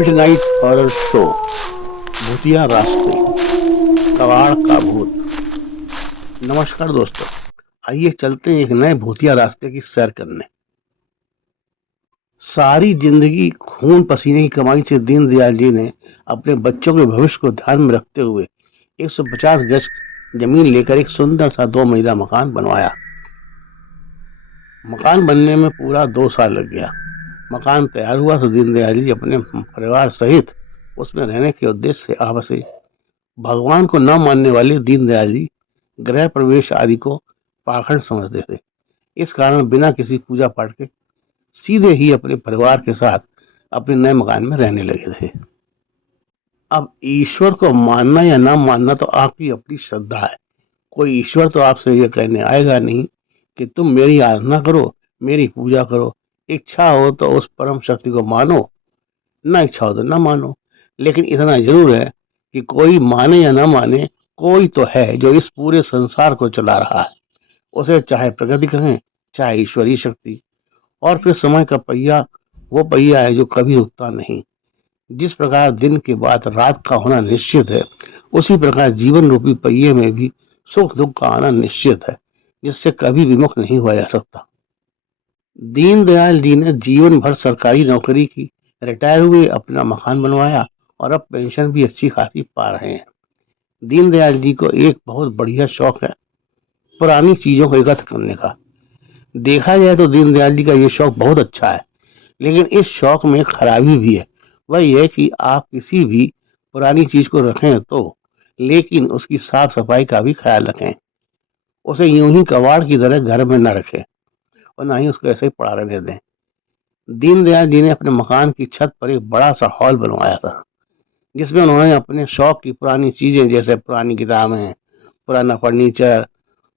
Midnight horror show, भूतिया रास्ते, कबाड़ का भूत। नमस्कार दोस्तों, आइए चलते हैं एक नए भूतिया रास्ते की सैर करने। सारी जिंदगी खून पसीने की कमाई से दीनदयाल जी ने अपने बच्चों के भविष्य को ध्यान में रखते हुए 150 गज जमीन लेकर एक सुंदर सा 2 मंजिला मकान बनवाया। मकान बनने में पूरा 2 साल लग गया। मकान तैयार हुआ तो दीनदयाल जी अपने परिवार सहित उसमें रहने के उद्देश्य से आ बसे। भगवान को न मानने वाले दीनदयाल जी गृह प्रवेश आदि को पाखंड समझते थे। इस कारण बिना किसी पूजा पाठ के सीधे ही अपने परिवार के साथ अपने नए मकान में रहने लगे थे। अब ईश्वर को मानना या ना मानना तो आपकी अपनी श्रद्धा है। कोई ईश्वर तो आपसे यह कहने आएगा नहीं कि तुम मेरी आराधना करो, मेरी पूजा करो। इच्छा हो तो उस परम शक्ति को मानो, ना इच्छा हो तो ना मानो। लेकिन इतना जरूर है कि कोई माने या ना माने, कोई तो है जो इस पूरे संसार को चला रहा है। उसे चाहे प्रकृति कहें, चाहे ईश्वरीय शक्ति। और फिर समय का पहिया वो पहिया है जो कभी रुकता नहीं। जिस प्रकार दिन के बाद रात का होना निश्चित है, उसी प्रकार जीवन रूपी पहिए में भी सुख दुख का आना निश्चित है, जिससे कभी विमुख नहीं हुआ जा सकता। दीनदयाल जी ने जीवन भर सरकारी नौकरी की, रिटायर हुए, अपना मकान बनवाया और अब पेंशन भी अच्छी खासी पा रहे हैं। दीनदयाल जी को एक बहुत बढ़िया शौक है पुरानी चीजों को एकत्र करने का। देखा जाए तो दीनदयाल जी का ये शौक बहुत अच्छा है, लेकिन इस शौक में खराबी भी है। वह यह कि आप किसी भी पुरानी चीज को रखें तो, लेकिन उसकी साफ सफाई का भी ख्याल रखें। उसे यूं ही कबाड़ की तरह घर में न रखें और ना ही उसको ऐसे ही पड़ा रहने दें। दीनदयाल जी ने अपने मकान की छत पर एक बड़ा सा हॉल बनवाया था, जिसमें उन्होंने अपने शौक की पुरानी चीजें जैसे पुरानी किताबें, पुराना फर्नीचर,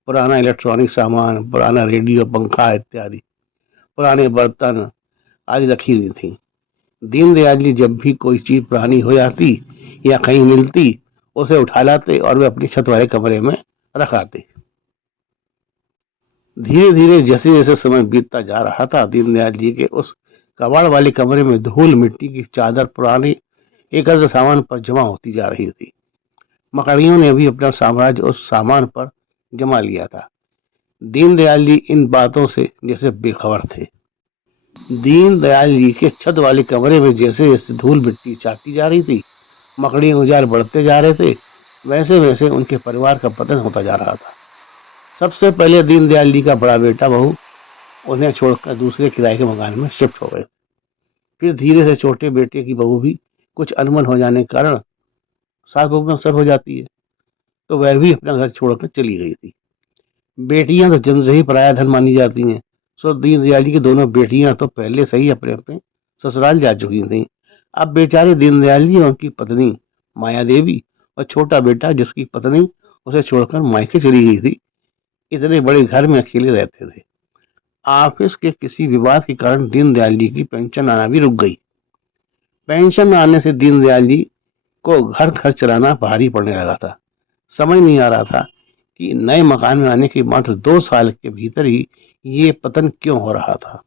पुराना इलेक्ट्रॉनिक सामान, पुराना रेडियो, पंखा इत्यादि पुराने बर्तन आदि रखी हुई थी। दीनदयाल जी जब भी कोई चीज पुरानी हो जाती या कहीं मिलती, उसे उठा लाते और वे अपनी छत वाले कमरे में रख आते। धीरे धीरे जैसे जैसे समय बीतता जा रहा था, दीनदयाल जी के उस कबाड़ वाले कमरे में धूल मिट्टी की चादर, पुरानी एकत्र सामान पर जमा होती जा रही थी। मकड़ियों ने भी अपना साम्राज्य उस सामान पर जमा लिया था। दीनदयाल जी इन बातों से जैसे बेखबर थे। दीनदयाल जी के छत वाले कमरे में जैसे जैसे धूल मिट्टी चाहती जा रही थी, मकड़ियों के जाल बढ़ते जा रहे थे, वैसे वैसे उनके परिवार का पतन होता जा रहा था। सबसे पहले दीनदयाल जी का बड़ा बेटा बहू उन्हें छोड़कर दूसरे किराए के मकान में शिफ्ट हो गए। फिर धीरे से छोटे बेटे की बहू भी कुछ अनबन हो जाने के कारण सास बहू में अवसर हो जाती है, तो वह भी अपना घर छोड़कर चली गई थी। बेटियां तो जन्म से ही पराया धन मानी जाती हैं। सो दीनदयाल जी की दोनों बेटियां तो पहले से ही अपने अपने ससुराल जा चुकी थीं। अब बेचारे दीनदयाल जी और उनकी पत्नी माया देवी और छोटा बेटा जिसकी पत्नी उसे छोड़कर मायके चली गई थी, इतने बड़े घर में अकेले रहते थे। ऑफिस के किसी विवाद के कारण दीनदयाल जी की पेंशन आना भी रुक गई। पेंशन न आने से दीनदयाल जी को घर खर्च चलाना भारी पड़ने लगा था। समझ नहीं आ रहा था कि नए मकान में आने के मात्र 2 साल के भीतर ही ये पतन क्यों हो रहा था।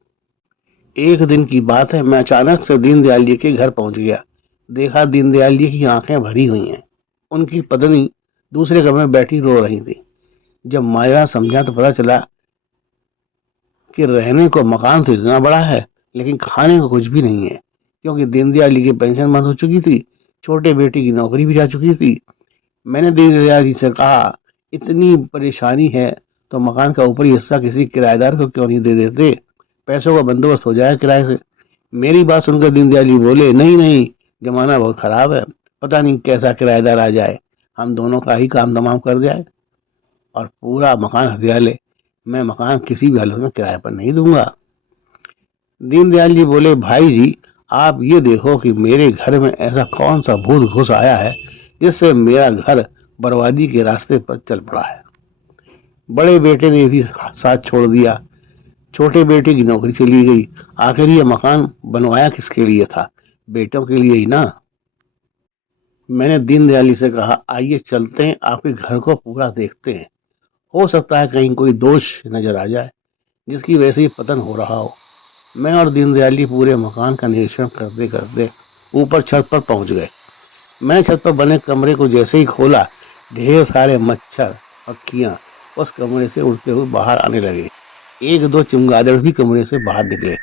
एक दिन की बात है, मैं अचानक से दीनदयाल जी के घर पहुंच गया। देखा दीनदयाल जी की आंखें भरी हुई हैं। उनकी पत्नी दूसरे कमरे में बैठी रो रही थी। जब माया समझा तो पता चला कि रहने को मकान तो इतना बड़ा है, लेकिन खाने को कुछ भी नहीं है, क्योंकि दीनदयाल जी की पेंशन बंद हो चुकी थी, छोटे बेटे की नौकरी भी जा चुकी थी। मैंने दीनदयाल जी से कहा, इतनी परेशानी है तो मकान का ऊपरी हिस्सा किसी किराएदार को क्यों नहीं दे देते, पैसों का बंदोबस्त हो जाए किराए से। मेरी बात सुनकर दीनदयाल जी बोले, नहीं नहीं, जमाना बहुत खराब है, पता नहीं कैसा किराएदार आ जाए, हम दोनों का ही काम तमाम कर जाए और पूरा मकान हथिया ले। मैं मकान किसी भी हालत में किराए पर नहीं दूंगा। दीनदयाल जी बोले, भाई जी, आप ये देखो कि मेरे घर में ऐसा कौन सा भूत घुस आया है जिससे मेरा घर बर्बादी के रास्ते पर चल पड़ा है। बड़े बेटे ने भी साथ छोड़ दिया, छोटे बेटे की नौकरी चली गई। आखिर ये मकान बनवाया किसके लिए था? बेटों के लिए ही ना। मैंने दीनदयाल जी से कहा, आइए चलते हैं, आपके घर को पूरा देखते हैं। हो सकता है कहीं कोई दोष नजर आ जाए जिसकी वजह से ही पतन हो रहा हो। मैं और दीनदयाल जी पूरे मकान का निरीक्षण करते करते ऊपर छत पर पहुंच गए। मैंने छत पर बने कमरे को जैसे ही खोला, ढेर सारे मच्छर, पक्षियां उस कमरे से उड़ते हुए बाहर आने लगे। एक दो चमगादड़ भी कमरे से बाहर निकले,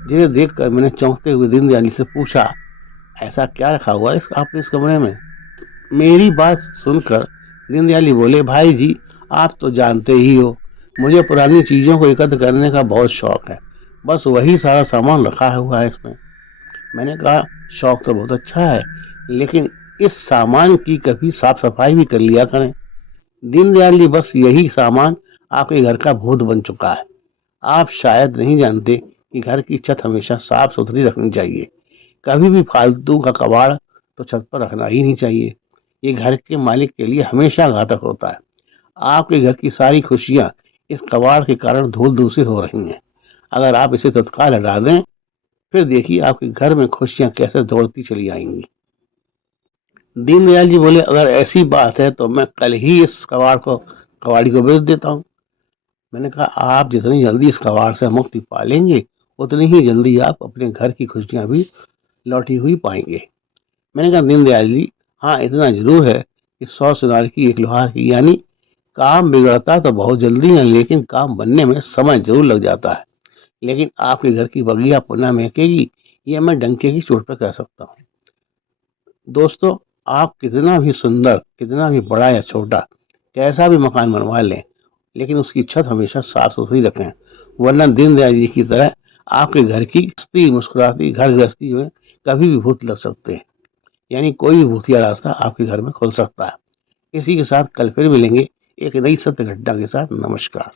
जिन्हें देखकर मैंने चौंकते हुए दीनदयाल जी से पूछा, ऐसा क्या रखा हुआ है आपने इस कमरे में? मेरी बात सुनकर दीनदयाल जी बोले, भाई जी आप तो जानते ही हो, मुझे पुरानी चीजों को एकत्र करने का बहुत शौक है, बस वही सारा सामान रखा हुआ है इसमें। मैंने कहा, शौक तो बहुत अच्छा है, लेकिन इस सामान की कभी साफ सफाई भी कर लिया करें। दीनदयाल जी, बस यही सामान आपके घर का भूत बन चुका है। आप शायद नहीं जानते कि घर की छत हमेशा साफ सुथरी रखनी चाहिए। कभी भी फालतू का कबाड़ तो छत पर रखना ही नहीं चाहिए। ये घर के मालिक के लिए हमेशा घातक होता है। आपके घर की सारी खुशियां इस कबाड़ के कारण धूल दूषित हो रही हैं। अगर आप इसे तत्काल हटा दें, फिर देखिए आपके घर में खुशियां कैसे दौड़ती चली आएंगी। दीनदयाल जी बोले, अगर ऐसी बात है तो मैं कल ही इस कबाड़ी को बेच देता हूँ। मैंने कहा, आप जितनी जल्दी इस कबाड़ से मुक्ति पा लेंगे, उतनी ही जल्दी आप अपने घर की खुशियां भी लौटी हुई पाएंगे। मैंने कहा, दीनदयाल जी, हाँ इतना जरूर है कि 100 सुनार की एक लोहार की, यानी काम बिगड़ता तो बहुत जल्दी है, लेकिन काम बनने में समय जरूर लग जाता है। लेकिन आपके घर की बगिया पुनः महकेगी, ये मैं डंके की चोट पर कह सकता हूँ। दोस्तों, आप कितना भी सुंदर, कितना भी बड़ा या छोटा, कैसा भी मकान बनवा लें, लेकिन उसकी छत हमेशा साफ सुथरी रखें, वरना दीनदयाल जी की तरह आपके घर की हंसती मुस्कुराती घर गृहस्थी में कभी भी भूत लग सकते हैं। यानी कोई भी भूतिया रास्ता आपके घर में खुल सकता है। इसी के साथ कल फिर मिलेंगे एक नई सत्य घटना के साथ। नमस्कार।